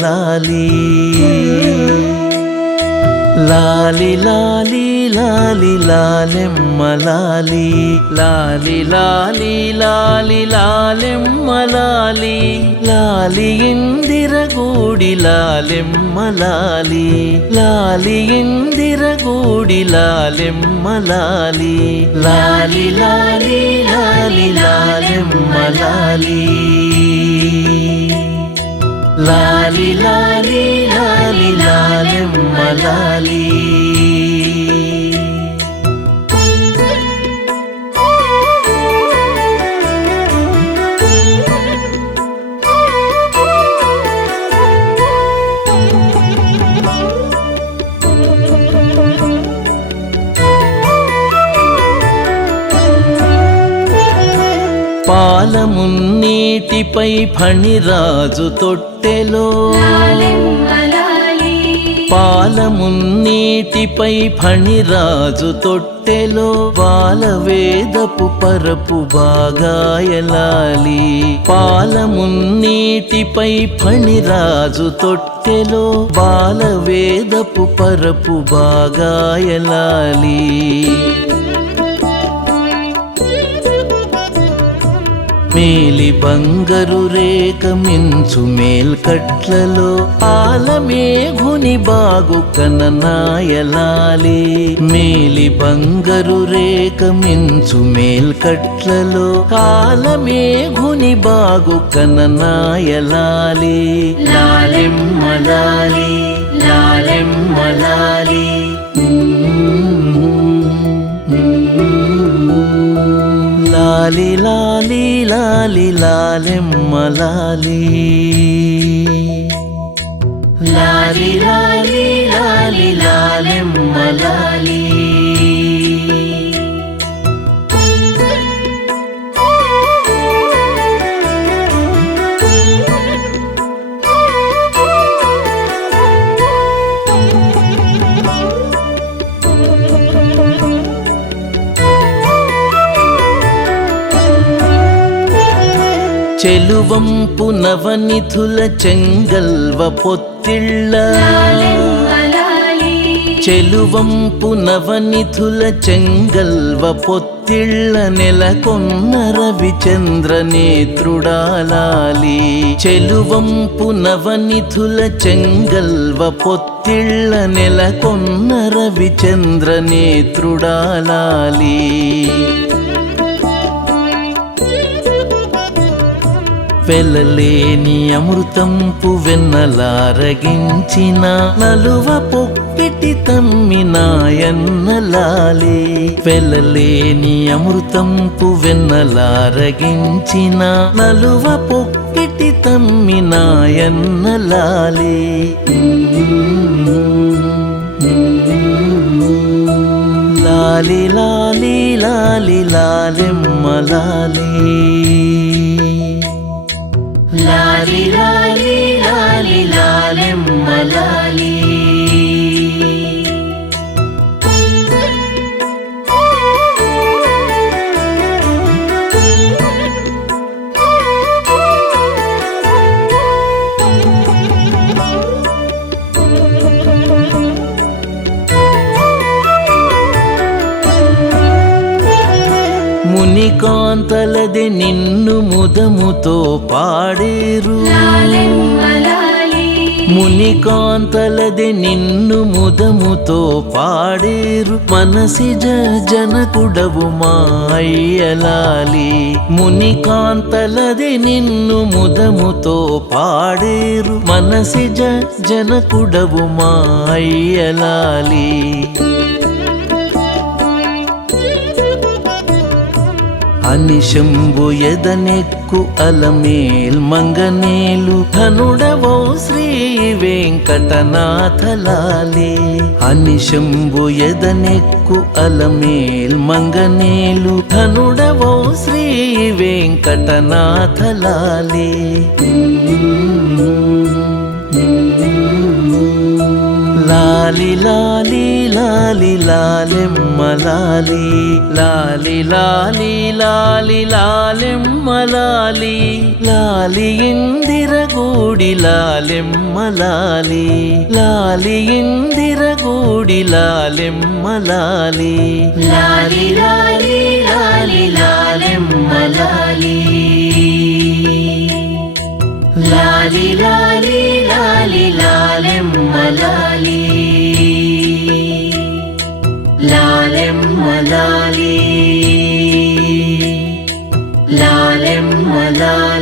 లాలి లాలి లాలి లాలి లాలెమ్మ లాలి లాలి లాలి లాలి లాలెమ్మ లాలి లాలి ఇందిరగూడి లాలెమ్మ లాలి లాలి ఇందిరగూడి లాలెమ్మ లాలి లాలి లాలి లాలి లాలెమ్మ లాలి లాలి లాలి లాలి లాలెమ్మ లాలి. పాలమున్నీటిపై ఫణిరాజు తొట్టెలో. పాలమున్నీటిపై ఫణిరాజు తొట్టెలో. బాలవేదపు పరపు బాగాయలాలి. పాలమున్నీటిపై ఫణిరాజు తొట్టెలో. బాలవేదపు పరపు బాగాయలాలి. మేలి బంగరు రేఖ మించు మేల్కట్లలో పాలమేఘుని బాగు కననాయలాలి. మేలి బంగరు రేఖ మించు మేల్కట్లలో కాలమేఘుని బాగు కననాయలాలి. లాలెమ్మలాలి లాలెమ్మలాలి లాలి. లాలి లాలి లాలెమ్మ లాలి. లాలి లాలి లాలి లాలెమ్మ లాలి. చెలువంపు నవనిధుల చెంగల్వ పొత్తిళ్ళ. చెలువంపు నవనిధుల చెంగల్వ పొత్తిళ్ళ నెలకొన్న రవిచంద్ర నేత్రుడాలాలి. చెలువంపు నవనిధుల చెంగల్వ పొత్తిళ్ళ నెలకొన్న రవిచంద్ర నేత్రుడాలాలి. వెలలేని అమృతంపు వెన్నలారగించిన నలువ పొప్పిటి తమ్మినాయన్నలాలి వెలలేని అమృతంపు వెన్నలారగించిన నలువ పొప్పిటి తమ్మినాయన్నలాలి లాలి లాలి లాలి లాలెమ్మ లాలి. లాలి లాలి లాలి లాలెమ్మ లాలి నిన్ను ముదముతో పాడేరు. మునికాంతలది నిన్ను ముదముతో పాడేరు. మనసిజ జనకుడవు మా అయ్యలాలి మునికాంతలది నిన్ను ముదముతో పాడేరు. మనసిజ జనకుడవు మా అయ్యలాలి ఎదనెక్కు అలమేల్ మంగనేలు ధనుడవో శ్రీ వెంకటనాథలాలే. అనిశంబు ఎదనెక్కు అలమేల్ మంగనేలు ధనుడవో శ్రీ వెంకటనాథలాలే. లాలి లాలి లాలి లాలెమ్మ లాలి. లాలి లాలి లాలి లాలెమ్మ లాలి. లాలి ఇందిరగూడి లాలెమ్మ లాలి. లాలి ఇందిరగూడి లాలెమ్మ లాలి. లాలి లాలి లాలి లాలెమ్మ లాలి. లాలి లాలి లాలి లాలెమ్మ లాలి. లాలెమ్మ లాలి. లాలెమ్మ లాలి.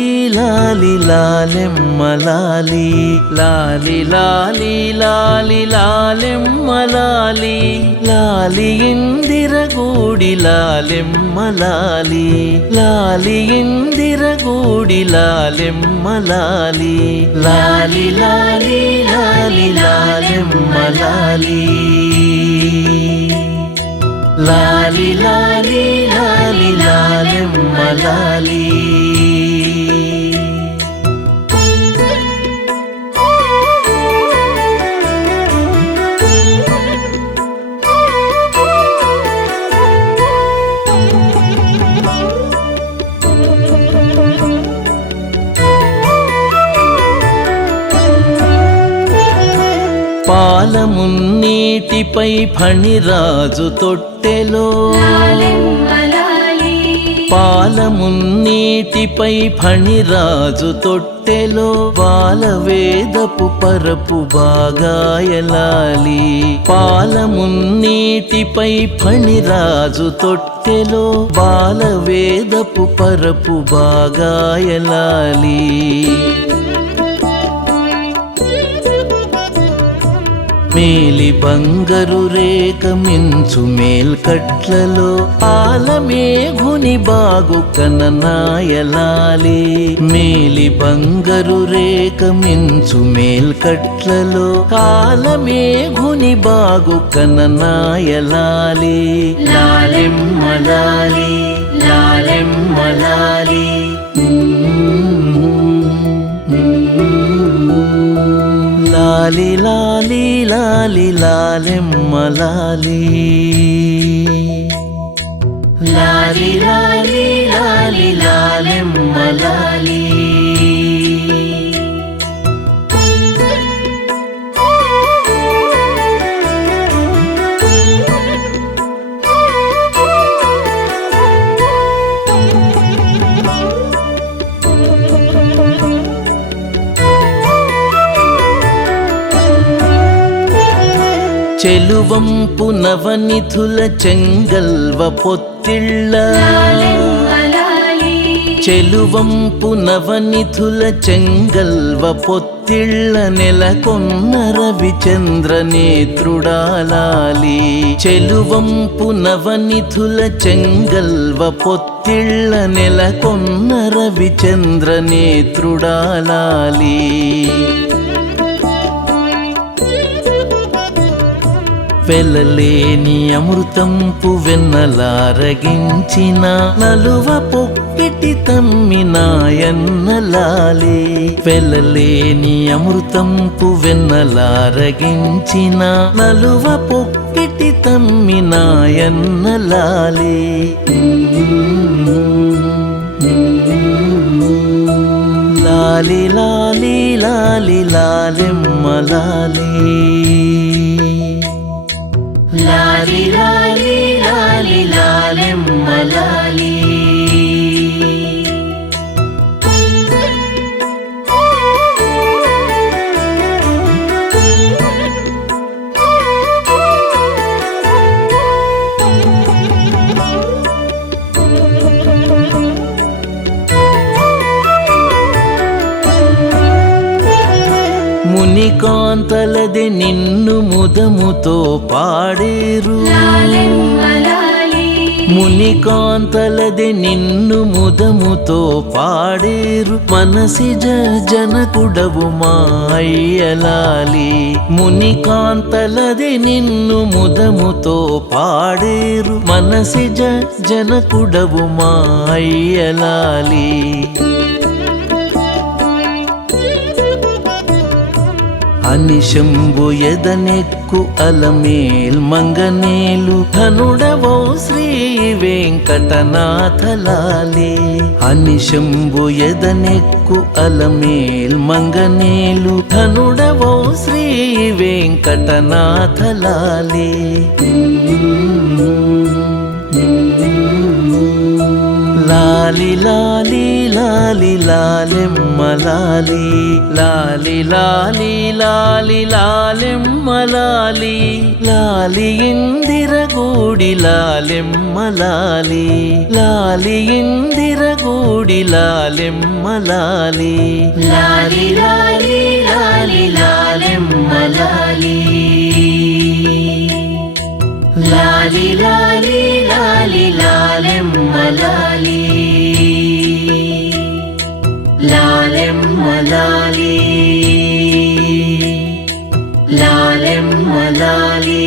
లాలి లాలి లాలెమ్మ లాలి. లాలి లాలి లాలి లాలెమ్మ లాలి. లాలి ఇందిరగూడి లాలెమ్మ లాలి. లాలి ఇందిరగూడి లాలెమ్మ లాలి. లాలి లాలి లాలి లాలెమ్మ లాలి. లాలి లాలి లాలి లాలెమ్మ లాలి. పాలమున్నీటిపై ఫణిరాజు తొట్టెలో. పాలమున్నీటిపై ఫణిరాజు తొట్టెలో. బాలవేదపు పరపు బాగాయలాలి. పాలమున్నీటిపై ఫణిరాజు తొట్టెలో. బాలవేదపు పరపు బాగాయలాలి. మేలి బంగరు రేఖ మించు మేల్కట్లలో ఆలమేఘుని బాగు కననాయలాలి. మేలి బంగరు రేఖ మించు మేల్కట్లలో ఆలమేఘుని బాగు కననాయలాలి. లాలెమ్మ లాలి. లాలి లాలి లాలి లాలెమ్మ లాలి. లాలి లాలి లాలి లాలెమ్మ లాలి. చెలువంపు నవనిధుల చెంగల్వ పొత్తిళ్ళ. చెలువంపు నవనిధుల చెంగల్వ పొత్తిళ్ళ నెలకొన్న రవిచంద్ర నేత్రుడాలాలి. చెలువంపు నవనిధుల చెంగల్వ పొత్తిళ్ళ నెలకొన్న రవిచంద్ర నేత్రుడాలాలి. వెలలేని అమృతంపు వెన్నలారగించిన నలువ పొక్కిటి తమ్మినాయన్నలాలే వెలలేని అమృతంపు వెన్నలారగించిన నలువ పొక్కిటి తమ్మినాయన్నలాలే లాలి లాలి లాలి లాలెమ్మ లాలి. లాలి లాలి లాలి లాలెమ్మ లాలి. మునికాంతలది నిన్ను ముదముతో పాడేరు. మునికాంతలది నిన్ను ముదముతో పాడేరు. మనసిజ జనకుడవు మా అయ్యలాలి మునికాంతలది నిన్ను ముదముతో పాడేరు. మనసిజ జనకుడవు మా అనిశంబు ఎదనెక్కు అలమేల్ మంగనేలు ధనుడవో శ్రీ వెంకటనాథలాలి. అనిశంబు ఎదనెక్కు అలమేల్ మంగనేలు ధనుడవో శ్రీ వెంకటనాథలాలి. లాలి లాలి లాలి లాలెమ్మ లాలి. లాలి లాలి లాలి లాలెమ్మ లాలి. లాలి ఇందిరగూడి లాలెమ్మ లాలి. లాలి ఇందిరగూడి లాలెమ్మ లాలి. లాలి లాలి లాలి లాలెమ్మ లాలి. లాలి లాలి లాలి లాలెమ్మ లాలి లాలెమ్మ లాలి లాలెమ్మ లాలి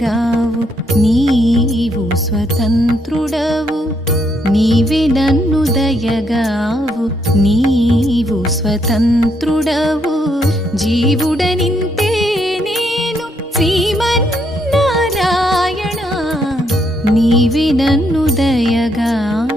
దయగావు నీవు స్వతంత్రుడవు. నీవే నన్ను దయగావు. నీవు స్వతంత్రుడవు. జీవుడనింతే నేను శ్రీమన్నారాయణ. నీవే నన్ను దయగావు.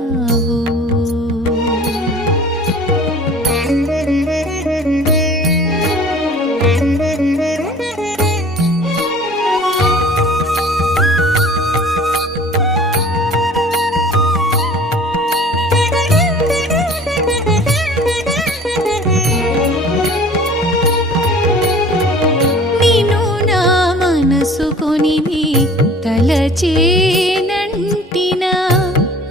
తలచేనంటిన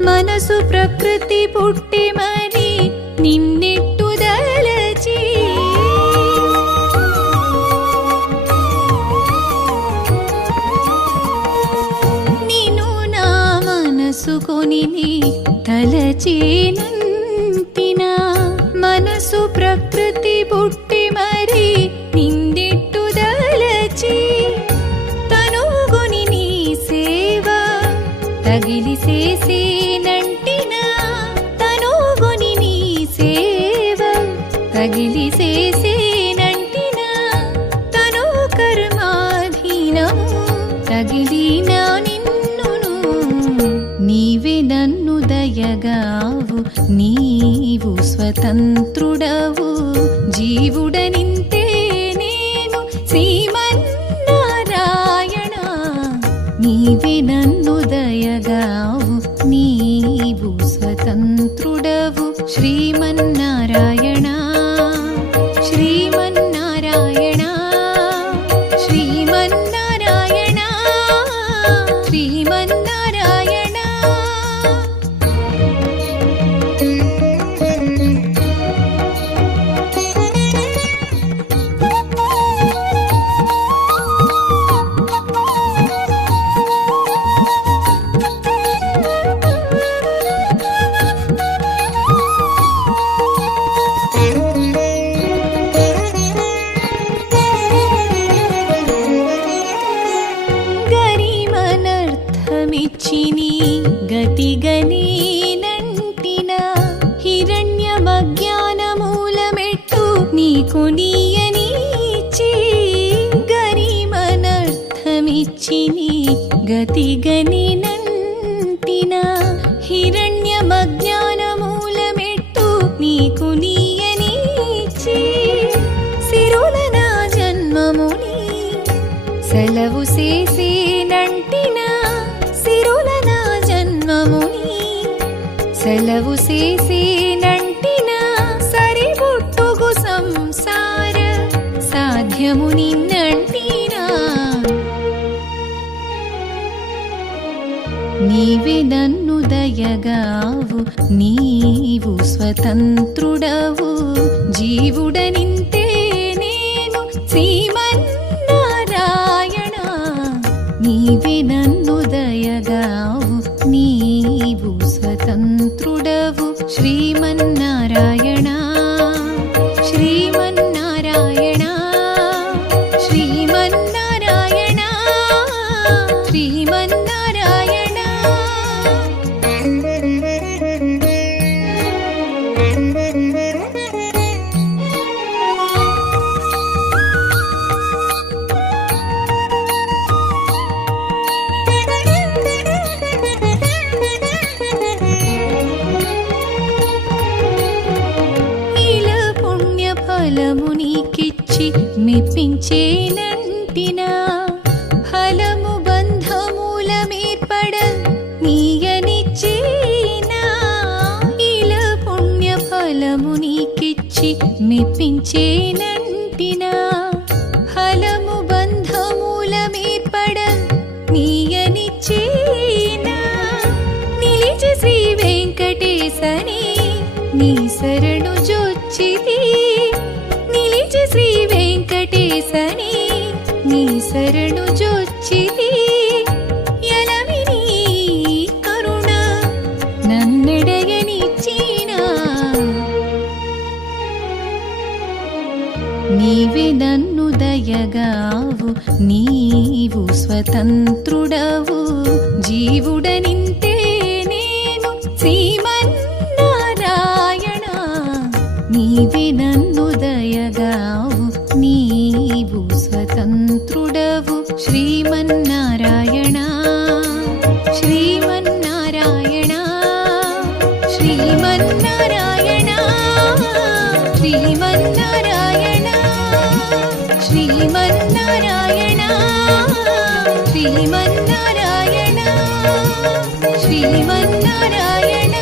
మనసు ప్రకృతి పుట్టి మరి నిన్నెట్టు నిను నా మనసు కొని తలచేనంటిన నీవు స్వతంత్రుడవు జీవుడనింతే నేను శ్రీమన్నారాయణ. నీవే నన్ను దయగావు నీవు స్వతంత్రుడవు శ్రీమన్ ಒಲವು ಸೇಸಿ ನಂಟಿನ ಸರಿಗುಟ್ಟುಗು ಸಂಸಾರ ಸಾಧ್ಯಮು ನಿನ್ನಂಟಿನ ನೀವೆ ನನ್ನು ದಯಗಾವು ನೀವು ಸ್ವತಂತ್ರುಡವು ಜೀವುಡ ನಿಂತೆ ನೀನು ಶ್ರೀಮನ್ನಾರಾಯಣ ನೀವೆ ನನ್ನ శ్రీమన్నారాయణ నీ శరణు జొచ్చితి. నిలిచి శ్రీ వెంకటేశని నీ శరణు జొచ్చితి. నీవే నన్ను దయగావు నీవు స్వతంత్రుడవు జీవుడని శ్రీమన్నారాయణ శ్రీమన్నారాయణ శ్రీమన్నారాయణ శ్రీమన్నారాయణ శ్రీమన్నారాయణ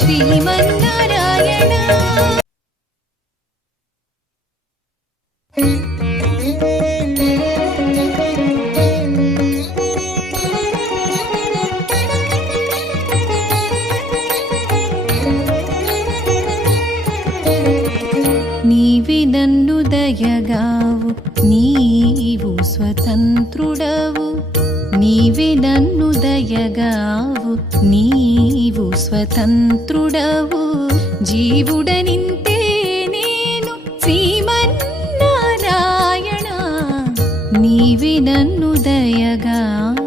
శ్రీమన్నారాయణ. పుత్రుడవు నీవే నన్ను దయగావు. నీవు స్వతంత్రుడవు. జీవుడనింతే నేను శ్రీమన్నారాయణ. నీవే నన్ను దయగావు.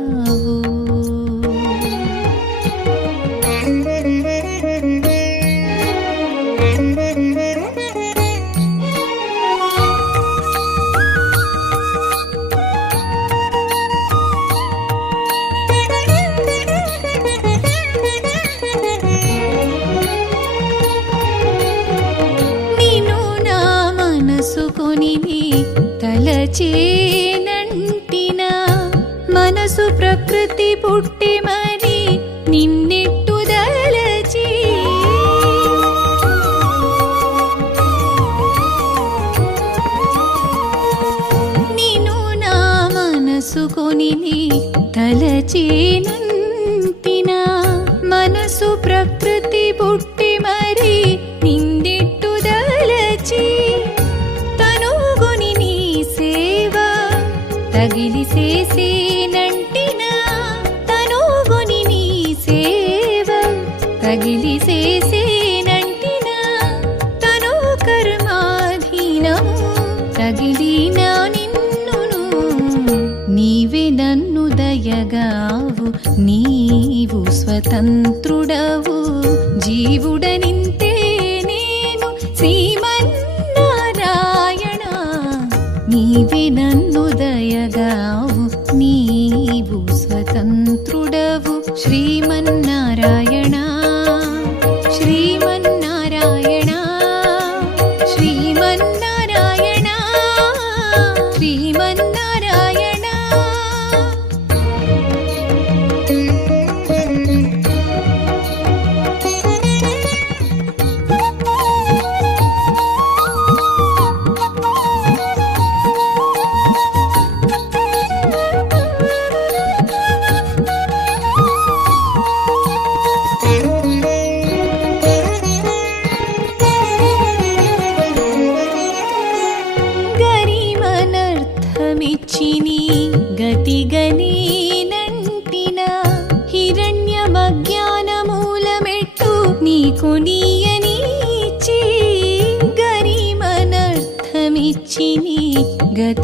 చీనన్ ನೀವೇ ನನ್ನ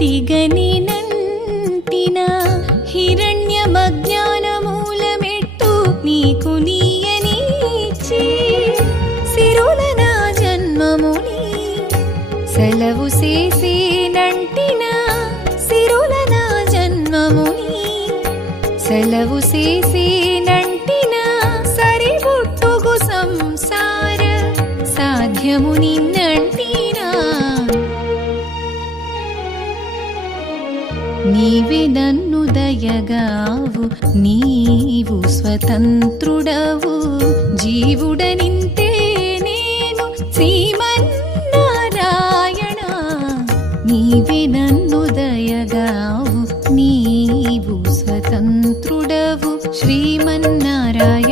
గతిగని నంటిన హిరణ్యమజ్ఞానమూలమెట్టు నీకు నీయనిచ్చి సిరుల నా జన్మముని సెలవు చేసేనంటిన సిరుల నా జన్మముని సెలవు చేసేనంటిన సరిబుట్టుగు సంసార సాధ్యము నిన్నంటి నీవే నన్ను దయగావు నీవు స్వతంత్రుడవు. జీవుడనింతే నేను శ్రీమన్నారాయణ. నీవే నన్ను దయగావు నీవు స్వతంత్రుడవు. శ్రీమన్నారాయణ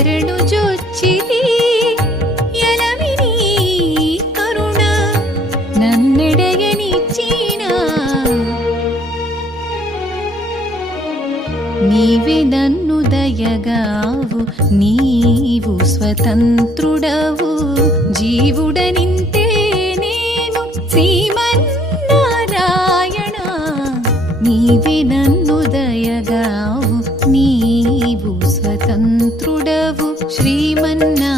శరణు జొచ్చితి ఎలవిని కరుణ నన్నెడయనిచ్చినా నీవే నన్ను దయగావు నీవు స్వతంత్రుడవు జీవుడనింతే శ్రీమన్నా